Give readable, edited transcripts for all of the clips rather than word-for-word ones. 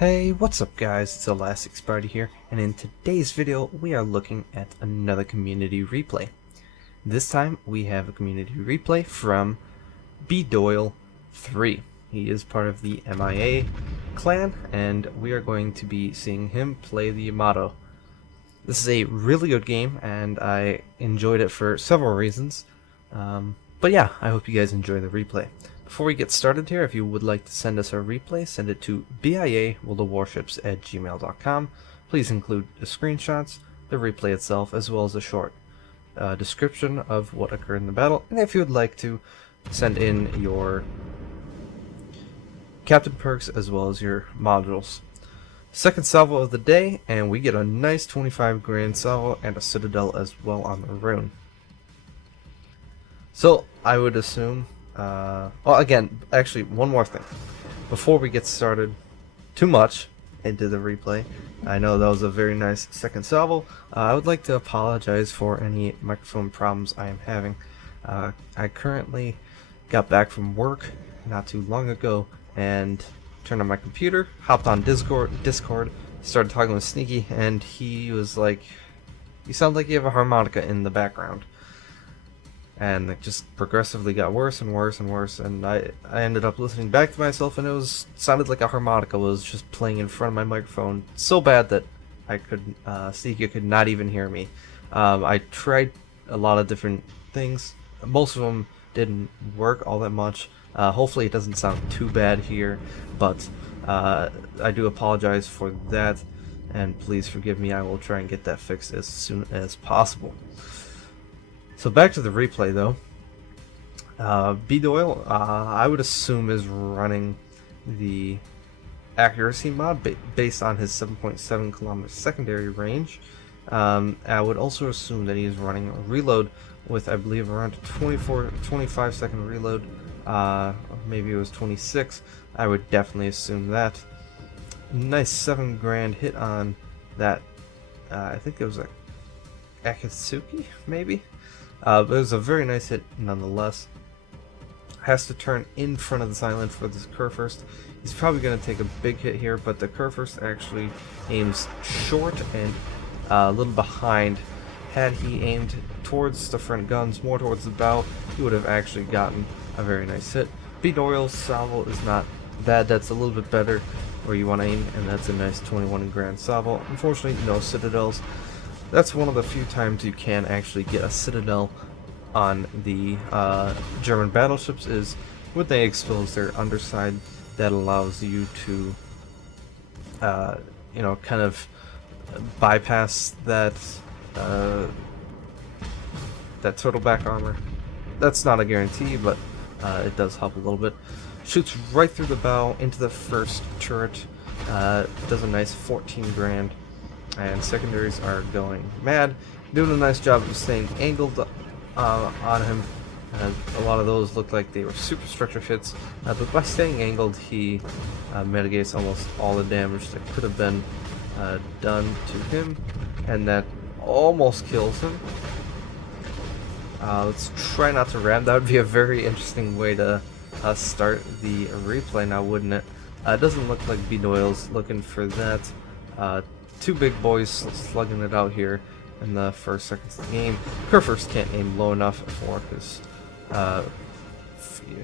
Hey, what's up guys, it's ElasticSpyder here, and in today's video we are looking at another community replay. This time we have a community replay from BIAworld3. He is part of the MIA clan, and we are going to be seeing him play the Yamato. This is a really good game, and I enjoyed it for several reasons. But yeah, I hope you guys enjoy the replay. Before we get started here, if you would like to send us a replay, send it to BIAworldofwarships@gmail.com. Please include the screenshots, the replay itself, as well as a short description of what occurred in the battle. And if you would like to, send in your captain perks as well as your modules. Second salvo of the day, and we get a nice 25 grand salvo and a citadel as well on the rune. So I would assume, well, again, actually, one more thing. Before we get started too much into the replay, I know that was a very nice second salvo. I would like to apologize for any microphone problems I am having. I currently got back from work not too long ago and turned on my computer, hopped on Discord, started talking with Sneaky, and he was like, "You sound like you have a harmonica in the background." And it just progressively got worse and worse and worse, and I ended up listening back to myself, and it sounded like a harmonica was just playing in front of my microphone so bad that I could Sneaky could not even hear me. I tried a lot of different things. Most of them didn't work all that much. Hopefully it doesn't sound too bad here, but I do apologize for that, and please forgive me. I will try and get that fixed as soon as possible. So back to the replay though. BIAworld, I would assume, is running the accuracy mod based on his 7.7 kilometer secondary range. I would also assume that he is running a reload with, I believe, around 25 second reload. Maybe it was 26. I would definitely assume that. Nice 7 grand hit on that. I think it was a Akatsuki, maybe. But it was a very nice hit nonetheless. Has to turn in front of the silent for this Kurfürst. He's probably going to take a big hit here, but the Kurfürst actually aims short and a little behind. Had he aimed towards the front guns, more towards the bow, he would have actually gotten a very nice hit. BIAworld's salvo is not bad. That's a little bit better where you want to aim, and that's a nice 21 grand salvo. Unfortunately, no citadels. That's one of the few times you can actually get a citadel on the German battleships, is when they expose their underside. That allows you to, you know, kind of bypass that that turtleback armor. That's not a guarantee, but it does help a little bit. Shoots right through the bow into the first turret. Does a nice 14 grand. And secondaries are going mad, doing a nice job of staying angled on him. A lot of those look like they were superstructure hits, but by staying angled, he mitigates almost all the damage that could have been done to him, and that almost kills him. Let's try not to ram. That would be a very interesting way to start the replay now, wouldn't it? It doesn't look like BIAworld's looking for that. Two big boys slugging it out here in the first seconds of the game. Kurfürst can't aim low enough for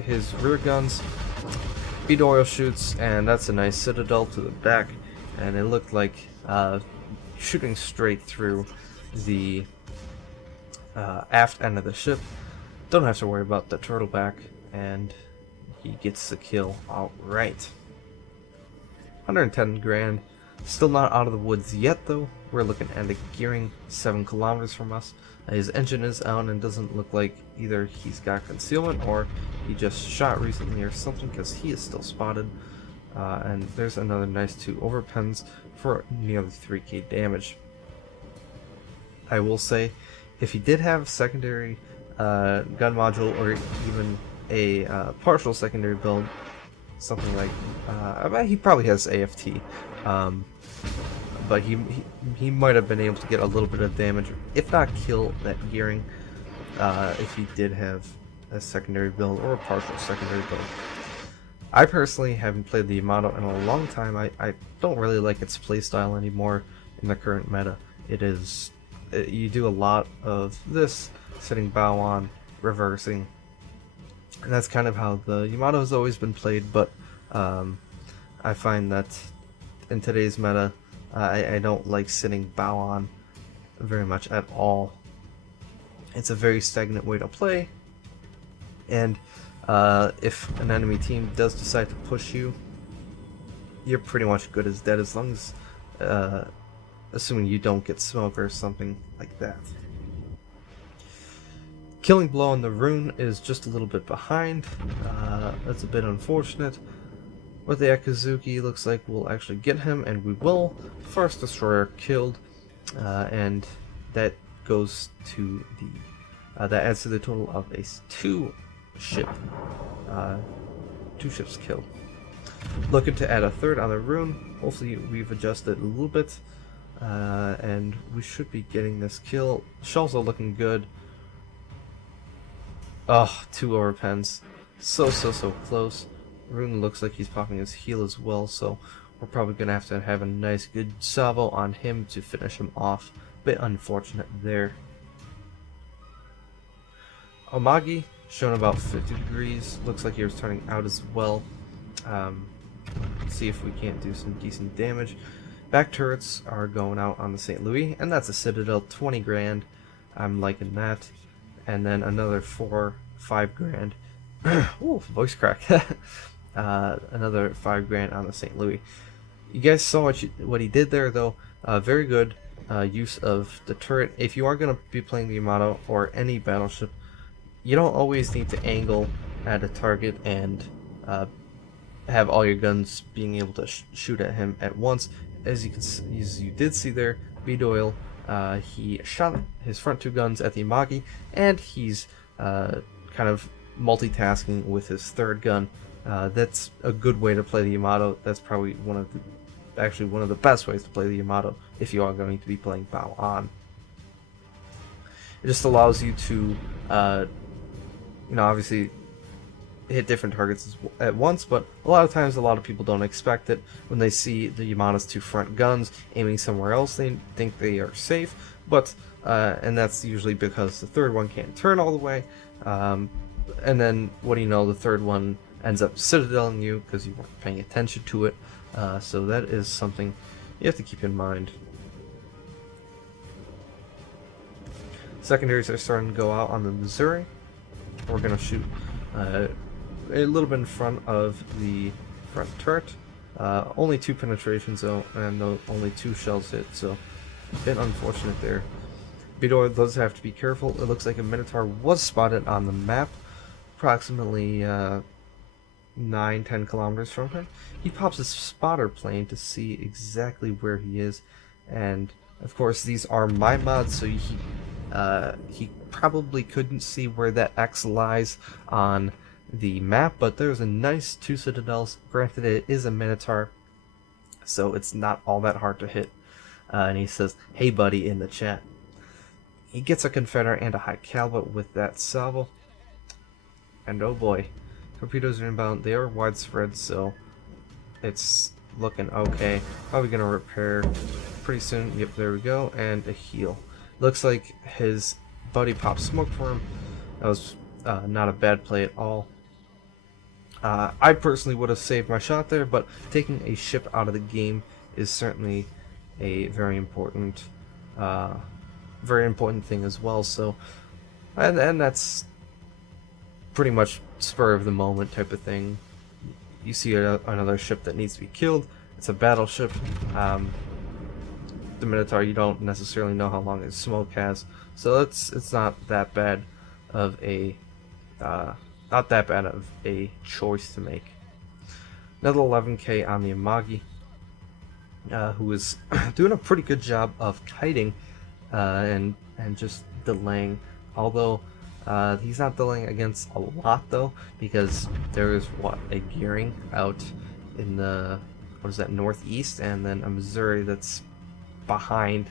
his rear guns. BIAworld shoots, and that's a nice citadel to the back, and it looked like shooting straight through the aft end of the ship. Don't have to worry about the turtleback, and he gets the kill outright. 110 grand. Still not out of the woods yet though. We're looking at a gearing 7 kilometers from us. His engine is out and doesn't look like either he's got concealment or he just shot recently or something, because he is still spotted. And there's another nice 2 overpens for nearly 3k damage. I will say, if he did have a secondary gun module, or even a partial secondary build, something like I bet he probably has AFT, but he might have been able to get a little bit of damage, if not kill that gearing, if he did have a secondary build or a partial secondary build. I personally haven't played the Yamato in a long time. I don't really like its playstyle anymore in the current meta. You do a lot of this, sitting bow on, reversing, and that's kind of how the Yamato has always been played, but I find that in today's meta, I don't like sitting bow on very much at all. It's a very stagnant way to play, and if an enemy team does decide to push you, you're pretty much good as dead, as long as assuming you don't get smoke or something like that. Killing blow on the rune is just a little bit behind. That's a bit unfortunate. But the Akazuki looks like we'll actually get him, and we will. First destroyer killed, and that goes to the that adds to the total of a two ships killed. Looking to add a third on the rune. Hopefully we've adjusted a little bit, and we should be getting this kill. Shells are looking good. Oh, 2 overpens. So close. Rune looks like he's popping his heal as well, so we're probably going to have a nice good salvo on him to finish him off. Bit unfortunate there. Omagi, shown about 50 degrees. Looks like he was turning out as well. See if we can't do some decent damage. Back turrets are going out on the St. Louis, and that's a Citadel, 20 grand. I'm liking that. And then another 5 grand. Ooh, voice crack. Another 5 grand on the St. Louis. You guys saw what he did there, though. Very good use of the turret. If you are going to be playing the Yamato or any battleship, you don't always need to angle at a target and have all your guns being able to shoot at him at once. As you did see there, B-Doyle, he shot his front 2 guns at the Amagi, and he's kind of multitasking with his 3rd gun. That's a good way to play the Yamato. That's probably one of the best ways to play the Yamato if you are going to be playing bow on. It just allows you to, obviously hit different targets at once, but a lot of times a lot of people don't expect it. When they see the Yamato's 2 front guns aiming somewhere else, they think they are safe, but and that's usually because the 3rd one can't turn all the way, and then what do you know, the 3rd one ends up citadeling you because you weren't paying attention to it. So that is something you have to keep in mind. Secondaries are starting to go out on the Missouri. We're going to shoot a little bit in front of the front turret. Only 2 penetrations though, and only 2 shells hit, so a bit unfortunate there. B-Doyle does have to be careful. It looks like a Minotaur was spotted on the map, approximately 9-10 kilometers from him. He pops his spotter plane to see exactly where he is, and of course these are my mods, so he probably couldn't see where that X lies on the map, but there's a nice 2 citadels. Granted, it is a Minotaur, so it's not all that hard to hit. And he says, "Hey buddy," in the chat. He gets a Confederate and a high caliber with that salvo, and oh boy, torpedoes are inbound. They are widespread, so it's looking okay. Probably gonna repair pretty soon. Yep, there we go, and a heal. Looks like his buddy popped smoke for him. That was not a bad play at all. I personally would have saved my shot there, but taking a ship out of the game is certainly a very important thing as well. So, and that's pretty much spur of the moment type of thing. You see another ship that needs to be killed. It's a battleship. The Minotaur, you don't necessarily know how long his smoke has, so it's not that bad of a choice to make. Another 11k on the Amagi, who is doing a pretty good job of kiting and just delaying. Although he's not delaying against a lot though, because there is a gearing out in the northeast, and then a Missouri that's behind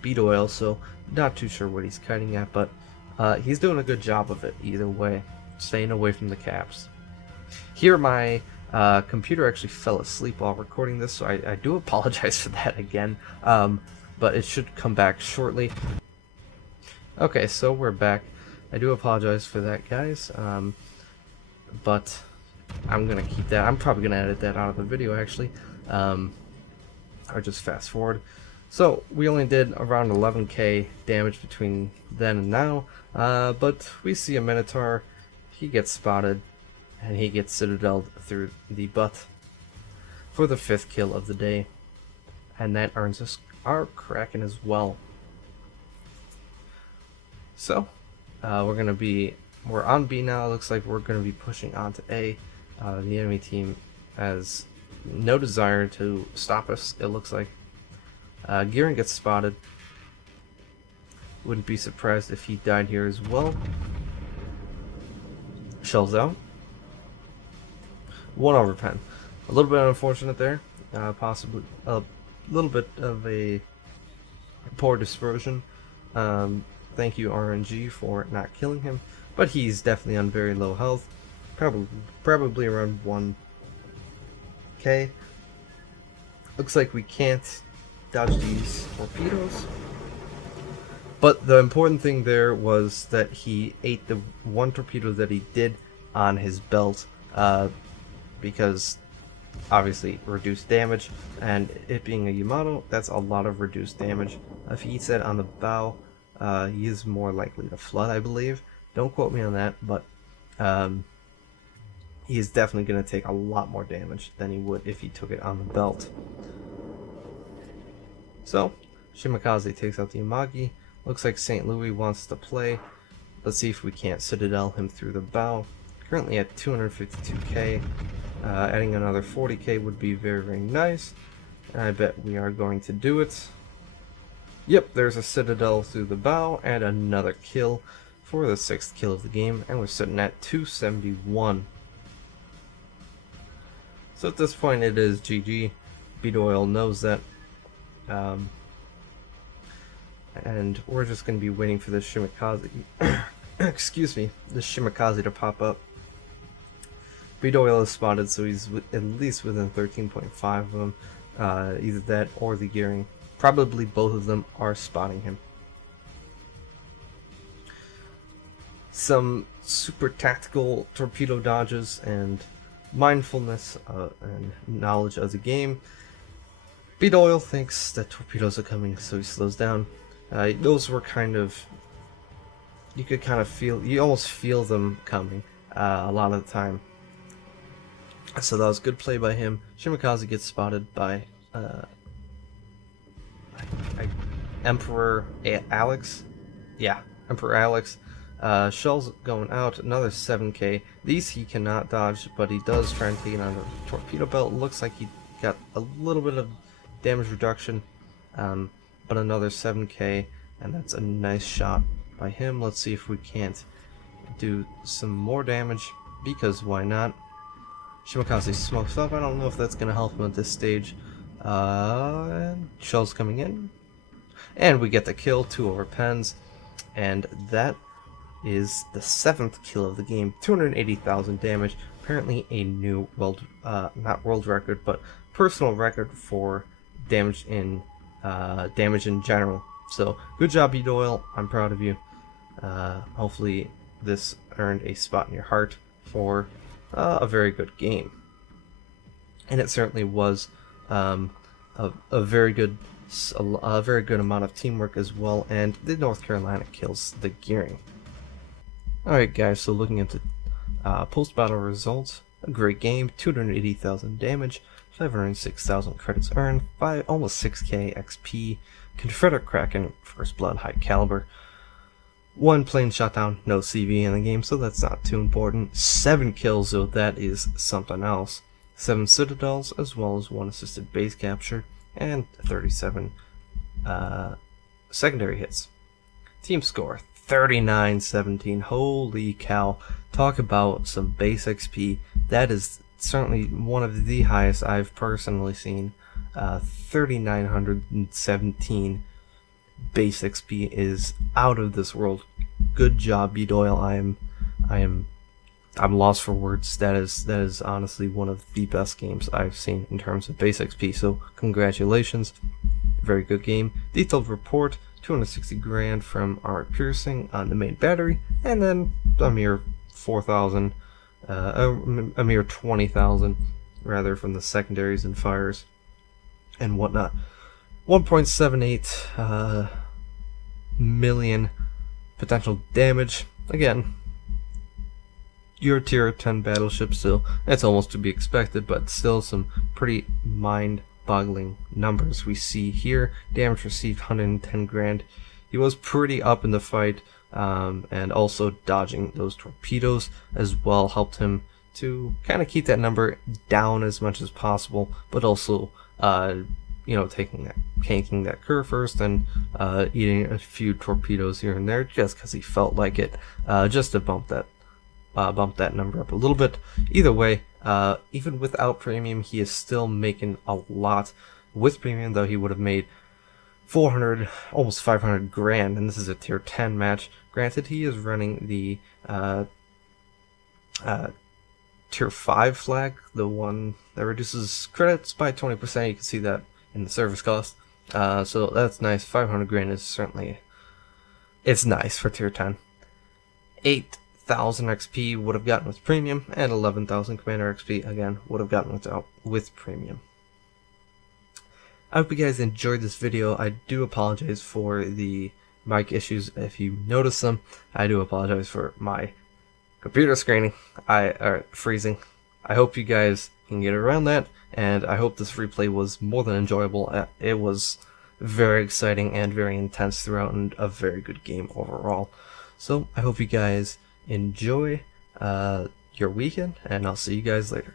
B-Doyle, so not too sure what he's kiting at, but he's doing a good job of it either way, staying away from the caps. Here my computer actually fell asleep while recording this, so I do apologize for that again, but it should come back shortly. Okay, so we're back. I do apologize for that, guys, but I'm gonna keep that. I'm probably gonna edit that out of the video, actually, or just fast forward. So we only did around 11k damage between then and now, but we see a Minotaur. He gets spotted, and he gets citadeled through the butt for the 5th kill of the day, and that earns us our Kraken as well. So we're on B now. It looks like we're gonna be pushing on to A. The enemy team has no desire to stop us, it looks like. Gearing gets spotted. Wouldn't be surprised if he died here as well. Shells out. 1 over pen. A little bit unfortunate there. Possibly a little bit of a poor dispersion. Thank you RNG for not killing him, but he's definitely on very low health. Probably around 1k. Looks like we can't dodge these torpedoes. But the important thing there was that he ate the 1 torpedo that he did on his belt, because obviously reduced damage, and it being a Yamato, that's a lot of reduced damage. If he eats that on the bow, he is more likely to flood, I believe. Don't quote me on that, but he is definitely going to take a lot more damage than he would if he took it on the belt. So, Shimakaze takes out the Imagi. Looks like St. Louis wants to play. Let's see if we can't citadel him through the bow. Currently at 252k. Adding another 40k would be very, very nice. And I bet we are going to do it. Yep, there's a citadel through the bow and another kill for the 6th kill of the game. And we're sitting at 271. So at this point it is GG. BIAworld knows that. And we're just going to be waiting for this Shimakaze excuse me, this Shimakaze to pop up. BIAworld is spotted, so he's at least within 13.5 of them. Either that or the gearing. Probably both of them are spotting him. Some super tactical torpedo dodges and mindfulness and knowledge of the game. BIAworld thinks that torpedoes are coming, so he slows down. Those were kind of, you could kind of feel, you almost feel them coming a lot of the time. So that was good play by him. Shimakaze gets spotted by Emperor Alex. Yeah, Emperor Alex. Shells going out, another 7k. These he cannot dodge, but he does try and take it on the torpedo belt. Looks like he got a little bit of damage reduction, but another 7k, and that's a nice shot by him. Let's see if we can't do some more damage, because why not? Shimakaze smokes up. I don't know if that's going to help him at this stage. And shells coming in, and we get the kill, 2 over pens, and that is the 7th kill of the game. 280,000 damage. Apparently a new not world record, but personal record for damage in general. So good job, BIAworld. I'm proud of you. Hopefully this earned a spot in your heart for a very good game, and it certainly was a very good amount of teamwork as well. And the North Carolina kills the gearing. Alright guys, so looking at the post-battle results, a great game. 280,000 damage, 506,000 credits earned, almost 6k XP, Confederate Kraken, First Blood, high caliber, 1 plane shot down, no CV in the game, so that's not too important. 7 kills, though, that is something else. 7 citadels, as well as 1 assisted base capture, and 37 secondary hits. Team score, 39-17. Holy cow. Talk about some base XP. That is certainly one of the highest I've personally seen. 3,917 base XP is out of this world. Good job, BIAworld. I am I'm lost for words. That is honestly one of the best games I've seen in terms of base XP. So congratulations, very good game. Detailed report, 260 grand from our piercing on the main battery, and then a mere 4,000, a mere 20,000 rather from the secondaries and fires and whatnot. 1.78 million potential damage. Again, your tier 10 battleship, still that's almost to be expected, but still some pretty mind-boggling numbers we see here. Damage received 110 grand. He was pretty up in the fight, and also dodging those torpedoes as well helped him to kind of keep that number down as much as possible, but also you know, tanking that curve first and eating a few torpedoes here and there just because he felt like it, just to bump that number up a little bit. Either way, even without premium, he is still making a lot. With premium, though, he would have made 400, almost 500 grand, and this is a tier 10 match. Granted, he is running the tier 5 flag, the one that reduces credits by 20%. You can see that in the service cost, so that's nice. 500 grand is certainly, it's nice for tier 10. 8,000 XP would have gotten with premium, and 11,000 commander XP again would have gotten with premium. I hope you guys enjoyed this video. I do apologize for the mic issues if you notice them. I do apologize for my computer screening, freezing. I hope you guys can get around that, and I hope this replay was more than enjoyable. It was very exciting and very intense throughout, and a very good game overall. So I hope you guys enjoy your weekend, and I'll see you guys later.